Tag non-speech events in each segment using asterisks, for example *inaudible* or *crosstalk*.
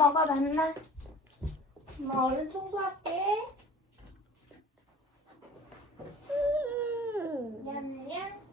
먹어 만나 엄마 얼른 청소할게. 냠냠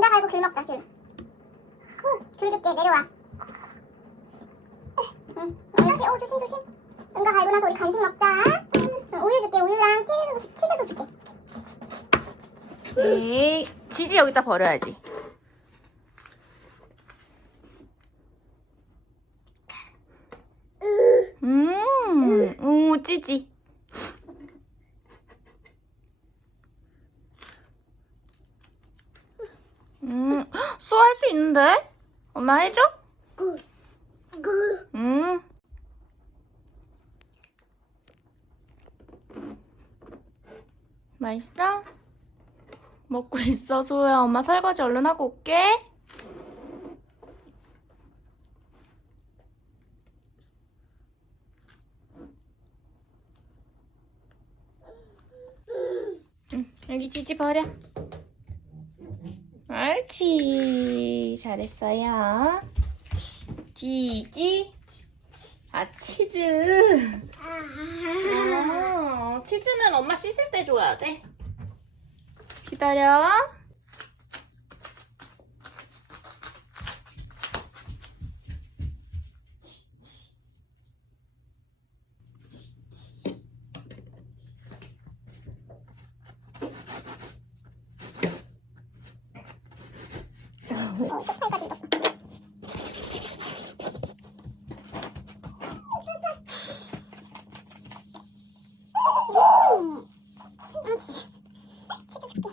응가 갈고 귤 먹자 귤. 후, 귤 줄게 내려와. 응. 그렇지. 오 조심 조심. 응가 갈고 나서 우리 간식 먹자. 응, 우유 줄게 우유랑 치즈도 줄- 치즈도 줄게. 오케이 지지 여기다 버려야지 음, 오 찌지 음, 수할 수 있는데? 엄마 해줘? 구. 구. 음. 맛있어? 먹고 있어, 소야. 엄마 설거지 얼른 하고 올게. 응, 여기 찌지 버려. 옳지. 잘했어요. 지지. 아, 치즈. 아, 치즈는 엄마 씻을 때 줘야 돼. 기다려. 어. 줄게요.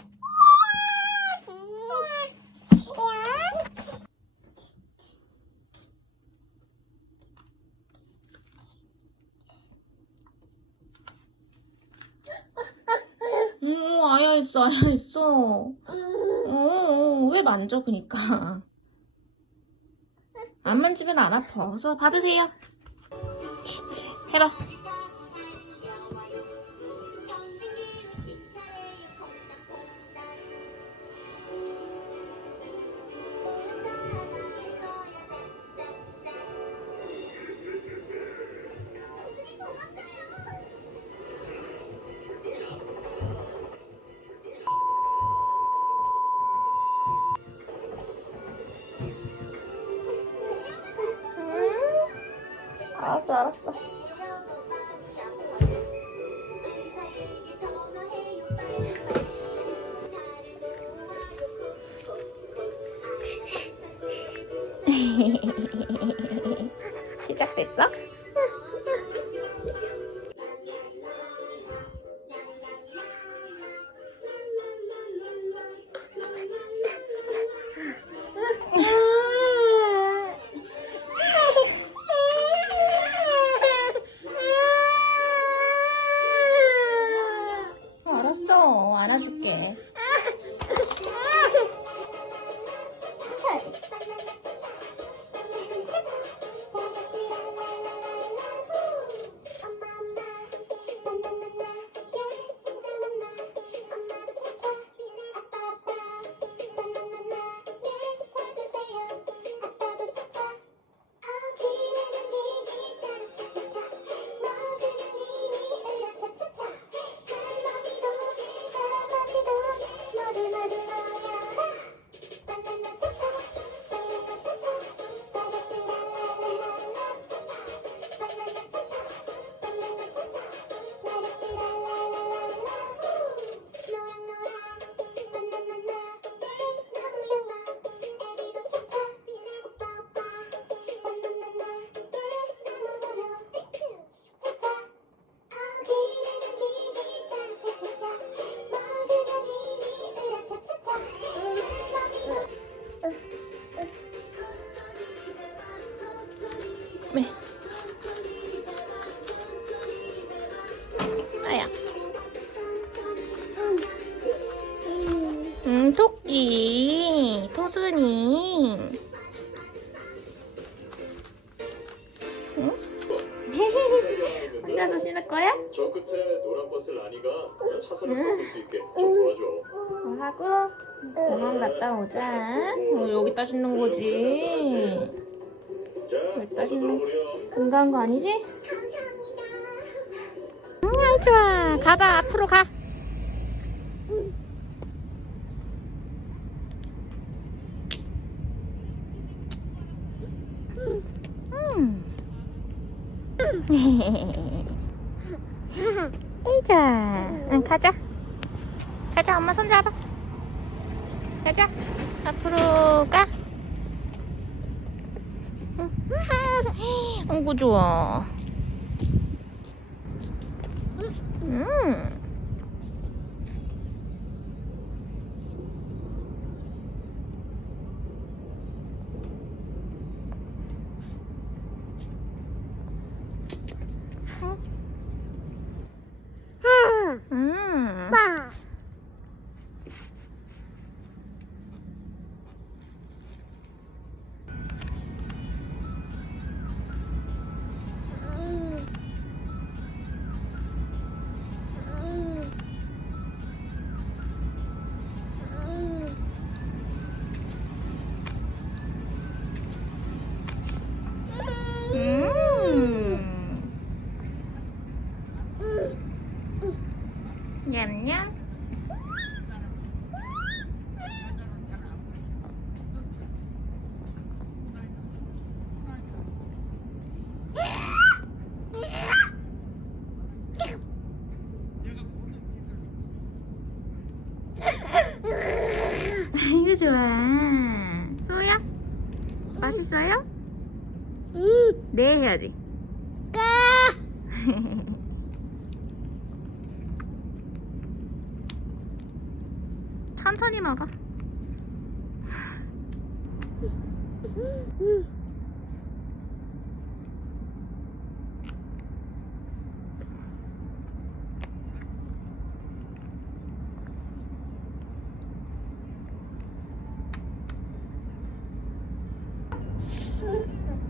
음, 아야 있어, 아야 있어. 만져, 그니까. *laughs* 안 만지면 안 아파. 어서 받으세요. 해봐. 알았어, 알았어. 시작됐어? 언니. 응? *laughs* 혼자서 신을 거야? 저 끝에 노란 버스 라니가 차선을 응. 바꿀 수 있게 좀 도와줘. 뭐 하고 공원 갔다 오자. 어, 여기다 신는 거지. 자, 여기다 신는. 금가한 거 아니지? 음, 아이 좋아. 가봐 앞으로 가. 음. 이자, 응 가자. 가자, 엄마 손 잡아. 가자. 앞으로 가. 응. *laughs* 어구 좋아. 음. 음. 이거 좋아. 소야? 맛있어요? 네 해야지. 천천히 먹어.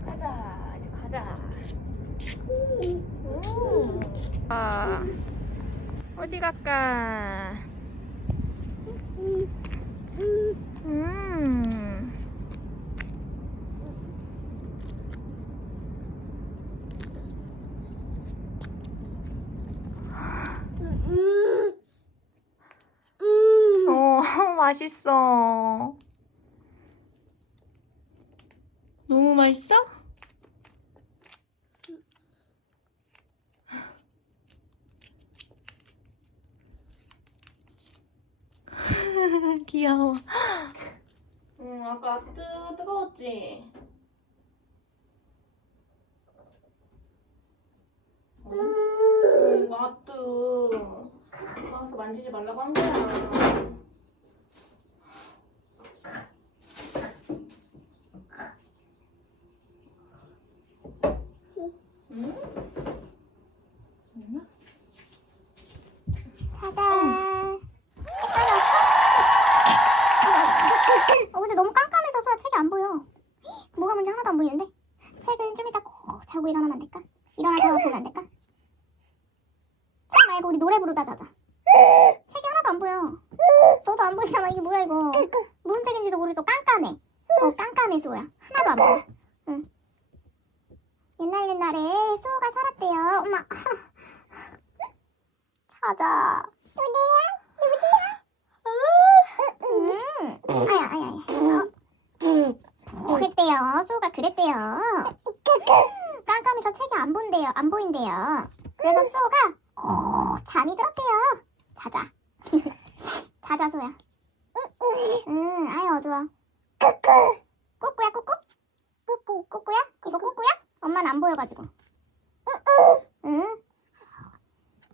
가자, 이제 가자. 아, 어디 갈까? 음. 어, *laughs* 맛있어. 너무 맛있어? *laughs* 귀여워. 응, 아까 뜨, 뜨거웠지? 응, 나뜨. 나와서 만지지 말라고 한 거야. 응? 응? 짜잔. 어, 근데 너무 깜깜해서 소아 책이 안 보여. 뭐가 문제 하나도 안 보이는데? 책은 좀 이따 콕 자고 일어나면 안 될까? 일어나서 보면 안 될까? 책 말고 우리 노래 부르다 자자. 책이 하나도 안 보여. 너도 안 보이잖아. 이게 뭐야 이거. 무슨 책인지도 모르겠어. 깜깜해. 어 깜깜해 소야. 하나도 안 보여. 응. 옛날 옛날에 수호가 살았대요. 엄마. 찾아. 누구야? 누구야? 음. 아야, 아야, 아야. 어. 그랬대요. 수호가 그랬대요. 깜깜해서 책이 안 본대요. 안 보인대요. 그래서 수호가 어, 잠이 들었대요. 자자. *laughs* 자자, 소야. 응, 아이 어두워. 꾸꾸야, 꾸꾸? 꾸꾸. 꾸꾸야? 이거 꾸꾸야? 엄마는 안 보여가지고. 응.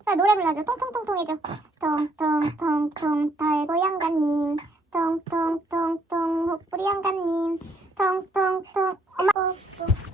자, 노래 불러줘. 통통통통 해줘. 통통통통 달고 양가님. 통통통통 혹부리 양가님. 통통통 엄마.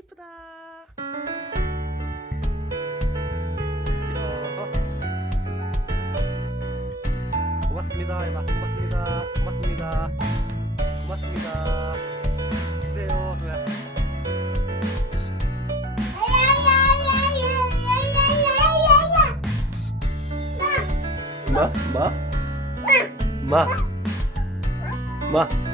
이쁘다. 일어서. 고맙습니다. 해봐. 고맙습니다. 고맙습니다. 고맙습니다. 주세요. 소야. 마, 마, 마, 마.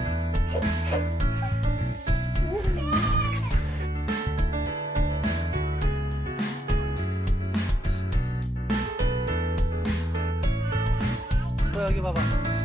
또 여기 봐봐.